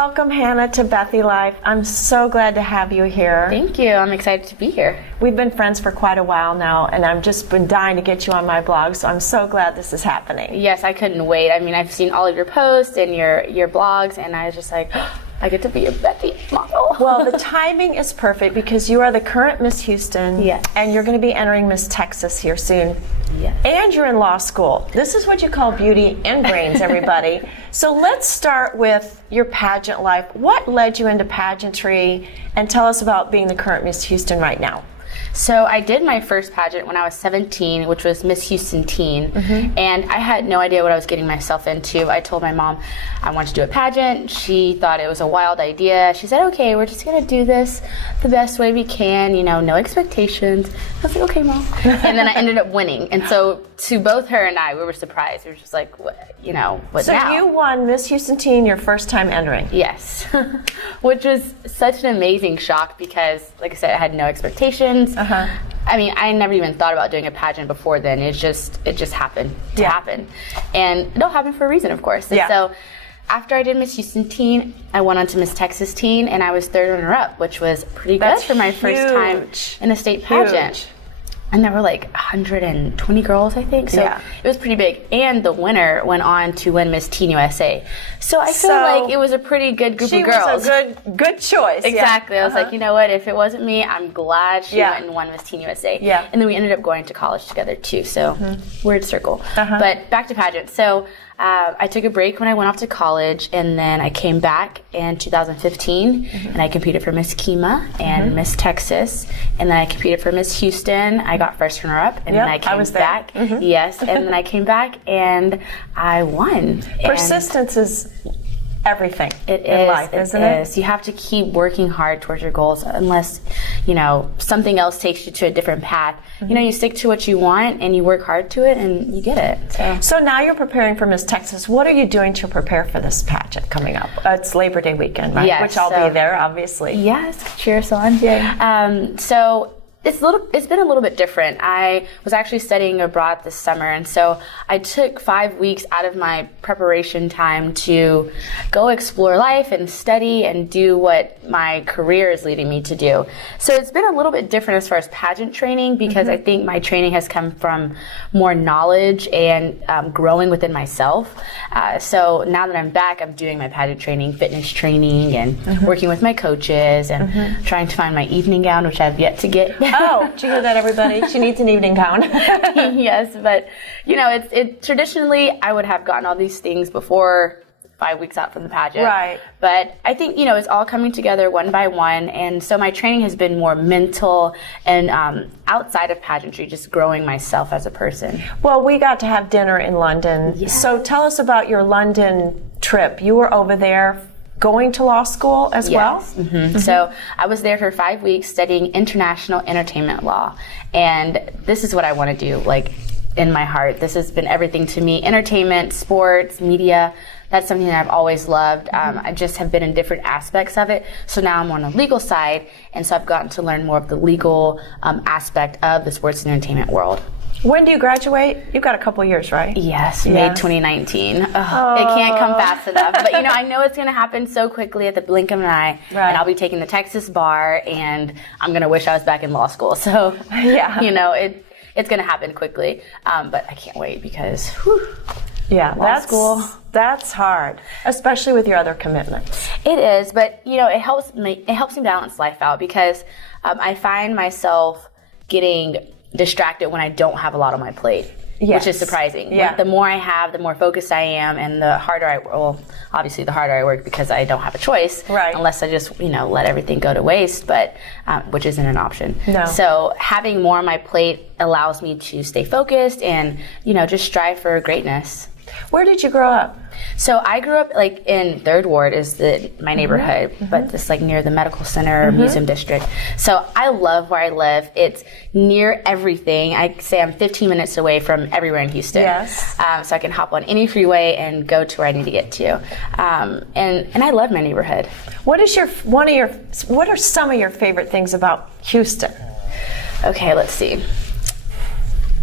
Welcome, Hanna, to Bethy Life. I'm so glad to have you here. Thank you. I'm excited to be here. We've been friends for quite a while now, and I've just been dying to get you on my blog, so I'm so glad this is happening. Yes, I couldn't wait. I mean, I've seen all of your posts and your blogs, and I was just like, I get to be a Bethy model. Well, the timing is perfect because you are the current Miss Houston, yes, and you're going to be entering Miss Texas here soon. Yes. And you're in law school. This is what you call beauty and brains, everybody. So let's start with your pageant life. What led you into pageantry? And tell us about being the current Miss Houston right now. So I did my first pageant when I was 17, which was Miss Houston Teen, and I had no idea what I was getting myself into. I told my mom I wanted to do a pageant. She thought it was a wild idea. She said, okay, we're just going to do this the best way we can, you know, no expectations. I was like, okay, Mom. And then I ended up winning. And so to both her and I, we were surprised. We were just like, what, you know, what so now? So you won Miss Houston Teen your first time entering? Yes, which was such an amazing shock because, like I said, I had no expectations. I mean, I never even thought about doing a pageant before then. It just happened to happen. And it all happened for a reason, of course. And so after I did Miss Houston Teen, I went on to Miss Texas Teen, and I was third runner-up, which was pretty good for my first time in a state pageant. And there were like 120 girls, I think. So it was pretty big. And the winner went on to win Miss Teen USA. So I feel like it was a pretty good group of girls. She was a good choice. Exactly. I was like, you know what? If it wasn't me, I'm glad she went and won Miss Teen USA. And then we ended up going to college together too. So weird circle. But back to pageants. So I took a break when I went off to college, and then I came back in 2015, and I competed for Miss Kima and Miss Texas, and then I competed for Miss Houston. I got first runner-up, and then I came back. Yes, and then I came back, and I won. Persistence is everything in life, isn't it? It is. You have to keep working hard towards your goals unless, you know, something else takes you to a different path. You know, you stick to what you want and you work hard to it and you get it. So now you're preparing for Miss Texas. What are you doing to prepare for this pageant coming up? It's Labor Day weekend, right? Yes, which I'll be there, obviously. Yes, cheers on. So it's been a little bit different. I was actually studying abroad this summer, and so I took 5 weeks out of my preparation time to go explore life and study and do what my career is leading me to do. So it's been a little bit different as far as pageant training because I think my training has come from more knowledge and growing within myself. So now that I'm back, I'm doing my pageant training, fitness training, and working with my coaches and trying to find my evening gown, which I've yet to get. Oh, did you hear that, everybody? She needs an evening gown. Yes, but you know, it traditionally I would have gotten all these things before 5 weeks out from the pageant. Right. But I think, you know, it's all coming together one by one. And so my training has been more mental and outside of pageantry, just growing myself as a person. Well, we got to have dinner in London. Yes. So tell us about your London trip. You were over there going to law school as well? So I was there for 5 weeks studying international entertainment law. And this is what I want to do, like, in my heart. This has been everything to me. Entertainment, sports, media. That's something that I've always loved. I just have been in different aspects of it. So now I'm on the legal side, and so I've gotten to learn more of the legal aspect of the sports and entertainment world. When do you graduate? You've got a couple years, right? Yes, May 2019. It can't come fast enough. But, you know, I know it's going to happen so quickly at the blink of an eye. Right. And I'll be taking the Texas bar, and I'm going to wish I was back in law school. So, you know, it's going to happen quickly. But I can't wait because, law school. That's hard, especially with your other commitments. It is, but, you know, it helps me balance life out because I find myself getting distracted when I don't have a lot on my plate, which is surprising. The more I have, the more focused I am, and the harder obviously the harder I work because I don't have a choice, unless I just, you know, let everything go to waste, but which isn't an option. No. So having more on my plate allows me to stay focused and, you know, just strive for greatness. Where did you grow up? So I grew up like in 3rd Ward is my neighborhood, but it's like near the medical center, museum district. So I love where I live. It's near everything. I say I'm 15 minutes away from everywhere in Houston. Yes. So I can hop on any freeway and go to where I need to get to. And I love my neighborhood. What are some of your favorite things about Houston? Okay, let's see.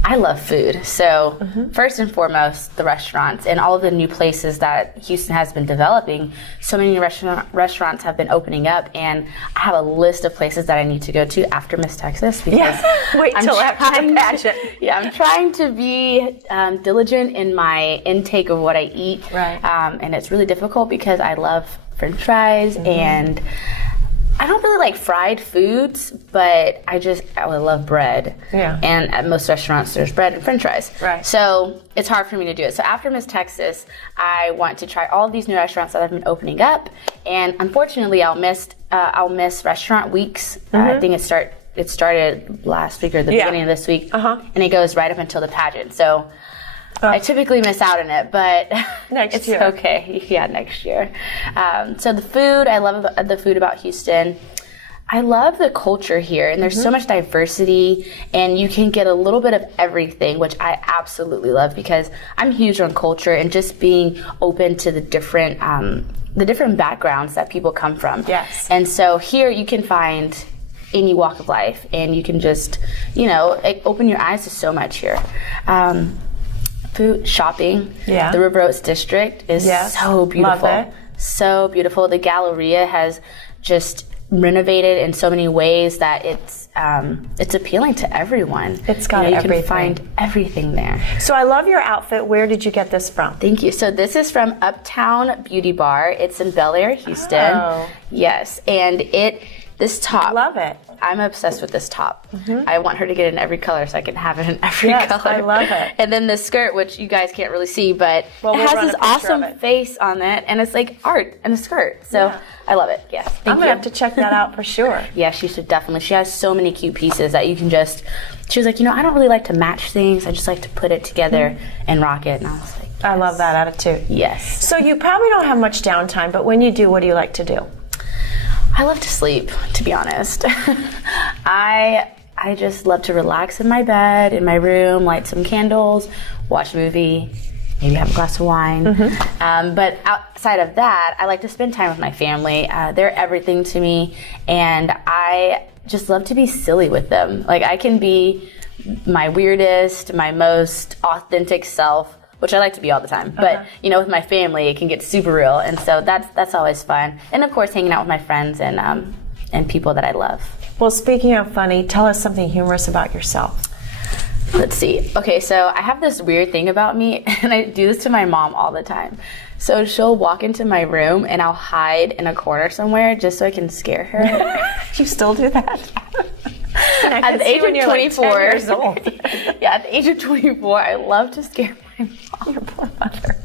I love food. So first and foremost, the restaurants and all of the new places that Houston has been developing. So many restaurants have been opening up, and I have a list of places that I need to go to after Miss Texas. Because wait till after the pageant. I'm trying to be diligent in my intake of what I eat. Right. And it's really difficult because I love French fries and I don't really like fried foods, but I love bread. Yeah. And at most restaurants, there's bread and French fries. Right. So it's hard for me to do it. So after Miss Texas, I want to try all of these new restaurants that have been opening up. And unfortunately, I'll miss restaurant weeks. I think it started last week or the beginning of this week, and it goes right up until the pageant. So I typically miss out on it, but next year. It's okay. Yeah, next year. So the food, I love the food about Houston. I love the culture here, and there's so much diversity, and you can get a little bit of everything, which I absolutely love because I'm huge on culture and just being open to the different backgrounds that people come from. Yes. And so here you can find any walk of life, and you can just, open your eyes to so much here. Food, shopping. Yeah. The River Oaks District is so beautiful. Love it. So beautiful. The Galleria has just renovated in so many ways that it's appealing to everyone. It's got you everything. can find everything there. So I love your outfit. Where did you get this from? Thank you. So this is from Uptown Beauty Bar. It's in Bel Air, Houston. Oh. Yes, and this top. Love it. I'm obsessed with this top. I want her to get it in every color so I can have it in every color. I love it. And then the skirt, which you guys can't really see, but it has this awesome face on it, and it's like art in a skirt. So I love it. Yes. I'm going to have to check that out for sure. Yes, you should definitely. She has so many cute pieces that you can she was like, I don't really like to match things. I just like to put it together and rock it. And I was like, yes. I love that attitude. Yes. So you probably don't have much downtime, but when you do, what do you like to do? I love to sleep, to be honest. I just love to relax in my bed, in my room, light some candles, watch a movie, maybe have a glass of wine. But outside of that, I like to spend time with my family. They're everything to me, and I just love to be silly with them. Like, I can be my weirdest, my most authentic self, which I like to be all the time. But, with my family, it can get super real. And so that's always fun. And, of course, hanging out with my friends and people that I love. Well, speaking of funny, tell us something humorous about yourself. Let's see. Okay, so I have this weird thing about me, and I do this to my mom all the time. So she'll walk into my room, and I'll hide in a corner somewhere just so I can scare her. You still do that? At the age of 24, like 10 years old. At the age of 24, I love to scare my mom. Your poor mother.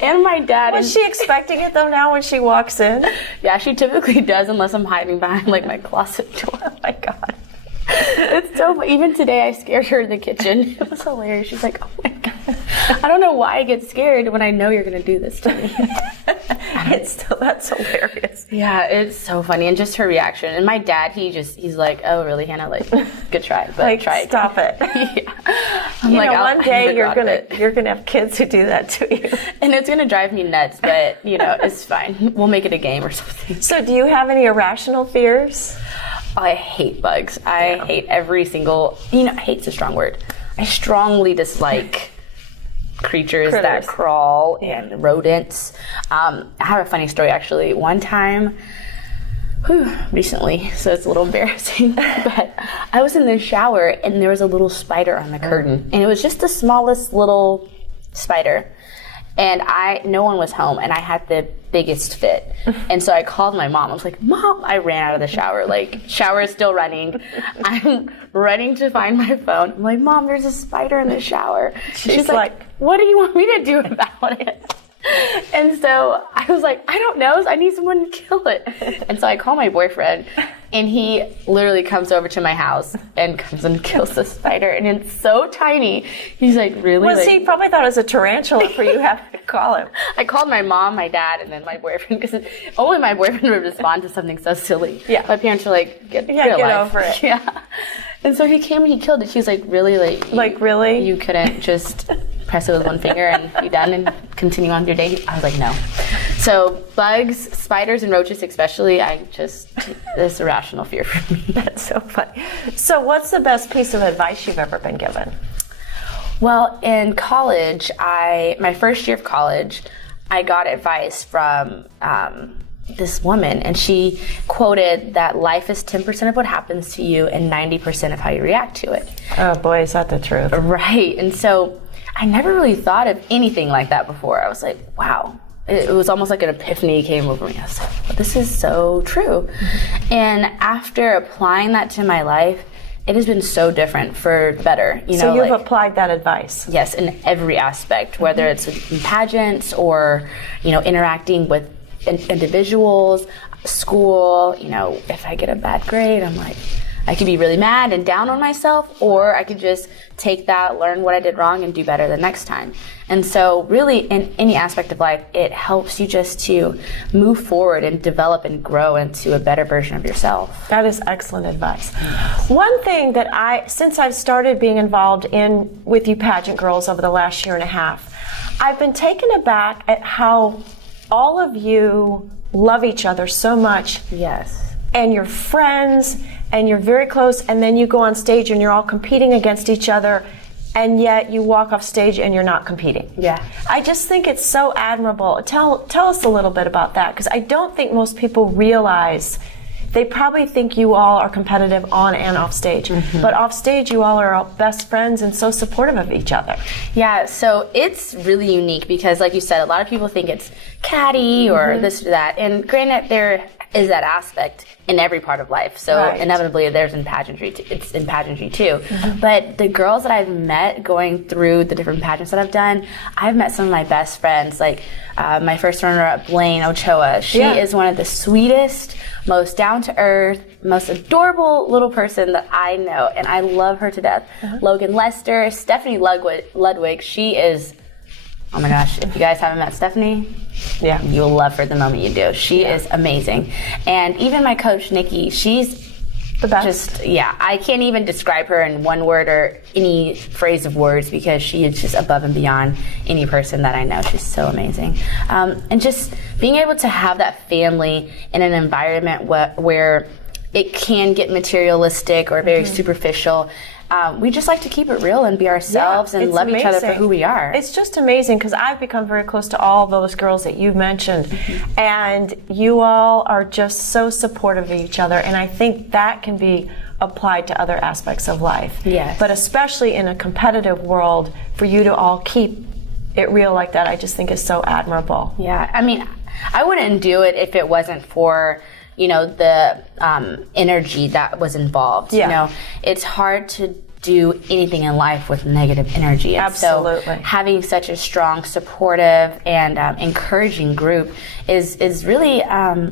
And my dad. Was she expecting it though now when she walks in? Yeah, she typically does unless I'm hiding behind my closet door. Oh my God. It's so, even today I scared her in the kitchen. It was hilarious. She's like, oh my God. I don't know why I get scared when I know you're going to do this to me. That's hilarious. Yeah, it's so funny. And just her reaction. And my dad, he's like, oh, really, Hannah? Like, good try, but try it. Stop it. Yeah. I'm like, one day you're gonna have kids who do that to you. And it's going to drive me nuts, but, it's fine. We'll make it a game or something. So do you have any irrational fears? I hate bugs. I hate every single, hate's a strong word. I strongly dislike critters that crawl and rodents. I have a funny story actually. One time, recently, so it's a little embarrassing, but I was in the shower and there was a little spider on the curtain, and it was just the smallest little spider. And no one was home, and I had the biggest fit. And so I called my mom. I was like, Mom, I ran out of the shower. Shower is still running. I'm running to find my phone. I'm like, Mom, there's a spider in the shower. She's like, what do you want me to do about it? And so I was like, I don't know. I need someone to kill it. And so I call my boyfriend, and he literally comes over to my house and comes and kills the spider. And it's so tiny. He's like, really? Well, he probably thought it was a tarantula for you having to call him. I called my mom, my dad, and then my boyfriend, because only my boyfriend would respond to something so silly. Yeah. My parents were like, get over it. Yeah. And so he came and he killed it. She's like, really? Really? You couldn't just press it with one finger and be done and continue on with your day? I was like, no. So bugs, spiders, and roaches especially, this irrational fear for me. That's so funny. So what's the best piece of advice you've ever been given? Well, in college, my first year of college, I got advice from this woman, and she quoted that life is 10% of what happens to you and 90% of how you react to it. Oh boy, is that the truth. Right. And so I never really thought of anything like that before. I was like, wow. It was almost like an epiphany came over me. I was like, well, this is so true. And after applying that to my life, it has been so different for better. So you've applied that advice? Yes, in every aspect, whether it's in pageants or, interacting with individuals, school. If I get a bad grade, I'm like, I could be really mad and down on myself, or I could just take that, learn what I did wrong, and do better the next time. And so really, in any aspect of life, it helps you just to move forward and develop and grow into a better version of yourself. That is excellent advice. One thing that since I've started being involved with you pageant girls over the last year and a half, I've been taken aback at how all of you love each other so much. Yes. And you're friends, and you're very close, and then you go on stage and you're all competing against each other, and yet you walk off stage and you're not competing. Yeah. I just think it's so admirable. Tell us a little bit about that, because I don't think most people realize. They probably think you all are competitive on and off stage, but off stage you all are best friends and so supportive of each other. Yeah, so it's really unique because, like you said, a lot of people think it's catty or this or that, and granted, there is that aspect in every part of life. So inevitably, there's in pageantry. It's in pageantry too. But the girls that I've met going through the different pageants that I've done, I've met some of my best friends. Like my first runner-up, Blaine Ochoa. She is one of the sweetest, most down-to-earth, most adorable little person that I know, and I love her to death. Logan Lester, Stephanie Ludwig. She is. Oh my gosh, if you guys haven't met Stephanie, you'll love her the moment you do. She is amazing. And even my coach, Nikki, she's the best. I can't even describe her in one word or any phrase of words because she is just above and beyond any person that I know. She's so amazing. And just being able to have that family in an environment where it can get materialistic or very superficial. We just like to keep it real and be ourselves and love each other for who we are. It's just amazing because I've become very close to all those girls that you've mentioned, and you all are just so supportive of each other, and I think that can be applied to other aspects of life. Yes. But especially in a competitive world, for you to all keep it real like that, I just think is so admirable. Yeah, I mean, I wouldn't do it if it wasn't for the energy that was involved. It's hard to do anything in life with negative energy. And absolutely. So having such a strong, supportive, and encouraging group is really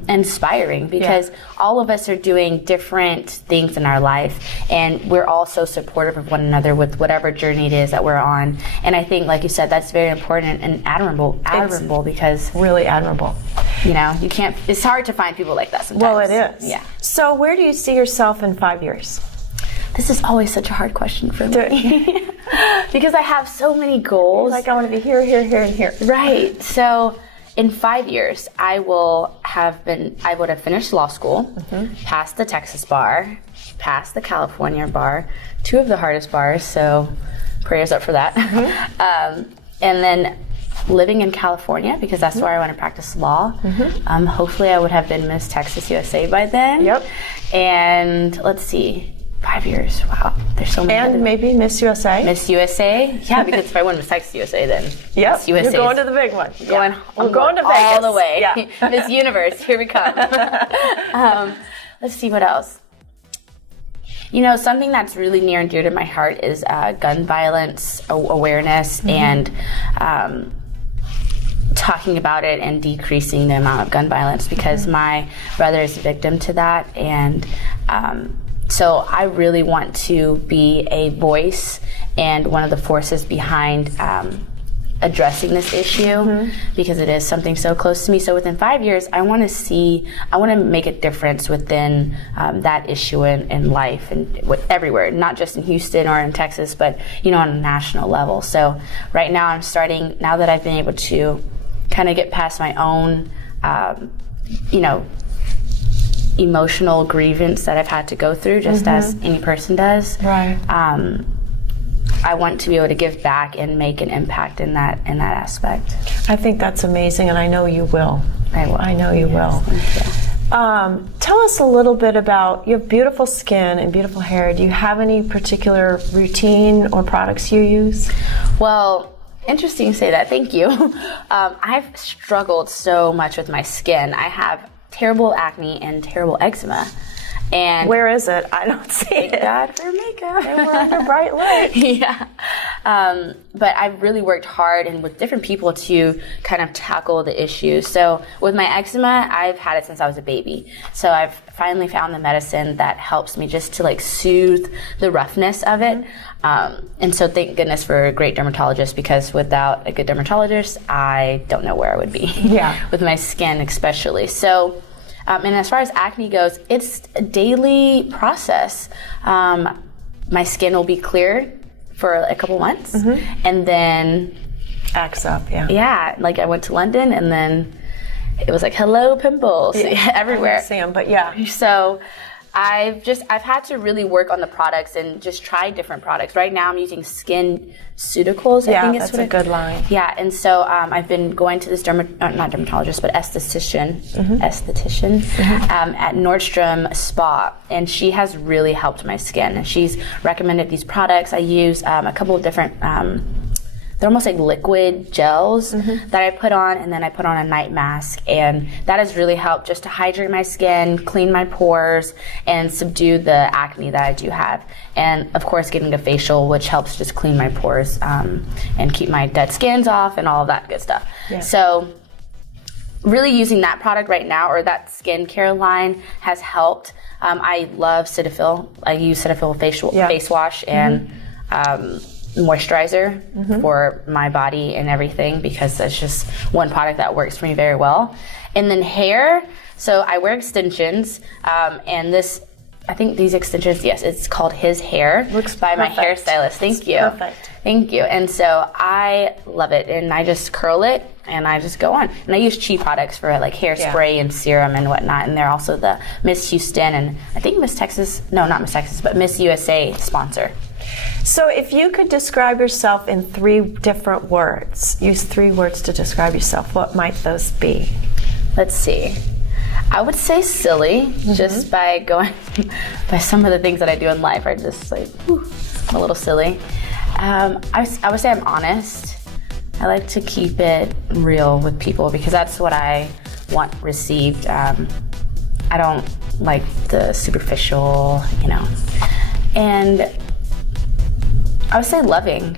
inspiring because all of us are doing different things in our life, and we're all so supportive of one another with whatever journey it is that we're on. And I think, like you said, that's very important and admirable because really admirable. You can't. It's hard to find people like that sometimes. Well, it is. Yeah. So, where do you see yourself in 5 years? This is always such a hard question for me because I have so many goals. Like I want to be here, here, here, and here. Right. So, in 5 years, I would have finished law school, passed the Texas bar, passed the California bar, two of the hardest bars. So, prayers up for that. And then living in California because that's where I want to practice law. Hopefully I would have been Miss Texas USA by then. Yep. And let's see, 5 years. Wow, there's so many. And maybe Miss USA. Miss USA. Yeah, because if I win Miss Texas USA, then Miss USA. You're going to the big one. We're going to Vegas all the way. Yeah. Miss Universe, here we come. Let's see what else. Something that's really near and dear to my heart is gun violence awareness and talking about it and decreasing the amount of gun violence because my brother is a victim to that, and so I really want to be a voice and one of the forces behind addressing this issue because it is something so close to me. So within 5 years, I want to make a difference within that issue in life and everywhere, not just in Houston or in Texas, but on a national level. So right now I'm starting, now that I've been able to kind of get past my own, emotional grievance that I've had to go through just as any person does. Right. I want to be able to give back and make an impact in that aspect. I think that's amazing, and I know you will. I will. I know you will. Tell us a little bit about, you have beautiful skin and beautiful hair. Do you have any particular routine or products you use? Well, interesting you say that. Thank you. I've struggled so much with my skin. I have terrible acne and terrible eczema. And where is it? I don't see it. Thank God for makeup. And we're under bright light. Yeah. But I've really worked hard and with different people to kind of tackle the issue. So with my eczema, I've had it since I was a baby. So I've finally found the medicine that helps me just to like soothe the roughness of it. And so thank goodness for a great dermatologist, because without a good dermatologist, I don't know where I would be. Yeah. With my skin especially. So and as far as acne goes, it's a daily process. My skin will be clear for a couple months, and then acts up. Yeah. Yeah, like I went to London, and then it was like, hello, pimples everywhere. I don't see them, but yeah. So I've had to really work on the products and just try different products. Right now I'm using Skin Suticals, I think that's a good line. Yeah, and so I've been going to this not dermatologist, but esthetician at Nordstrom Spa, and she has really helped my skin. And she's recommended these products. I use a couple of different they're almost like liquid gels that I put on, and then I put on a night mask, and that has really helped just to hydrate my skin, clean my pores, and subdue the acne that I do have. And of course getting a facial, which helps just clean my pores and keep my dead skins off and all of that good stuff. Yeah. So really using that product right now, or that skincare line, has helped. I love Cetaphil. I use Cetaphil face wash and moisturizer for my body and everything, because that's just one product that works for me very well. And then hair, so I wear extensions, and this, I think these extensions, yes, it's called His Hair. Looks by perfect. my hairstylist. Thank you. Perfect. Thank you. And so I love it, and I just curl it and I just go on. And I use cheap products for like hairspray and serum and whatnot, and they're also the Miss Houston and I think Miss Texas, no, not Miss Texas, but Miss USA sponsor. So if you could describe yourself in 3 different words, use 3 words to describe yourself, what might those be? Let's see. I would say silly, just by going by some of the things that I do in life are just like, I'm a little silly. I would say I'm honest. I like to keep it real with people, because that's what I want received. I don't like the superficial, and I would say loving.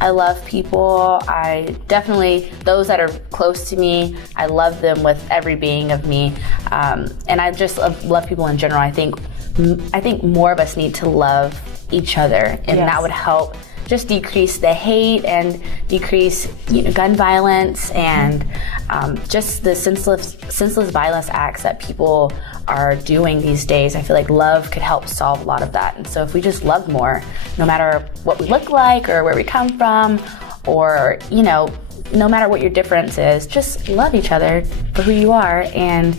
I love people. I definitely, those that are close to me, I love them with every being of me. And I just love people in general. I think more of us need to love each other, and that would help just decrease the hate and decrease gun violence and just the senseless violence acts that people are doing these days. I feel like love could help solve a lot of that. And so if we just love more, no matter what we look like or where we come from, or no matter what your difference is, just love each other for who you are, and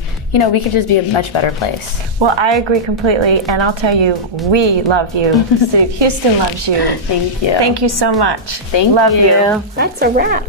we could just be a much better place. Well, I agree completely, and I'll tell you, we love you. Houston loves you. Thank you. Thank you so much. Love you. That's a wrap.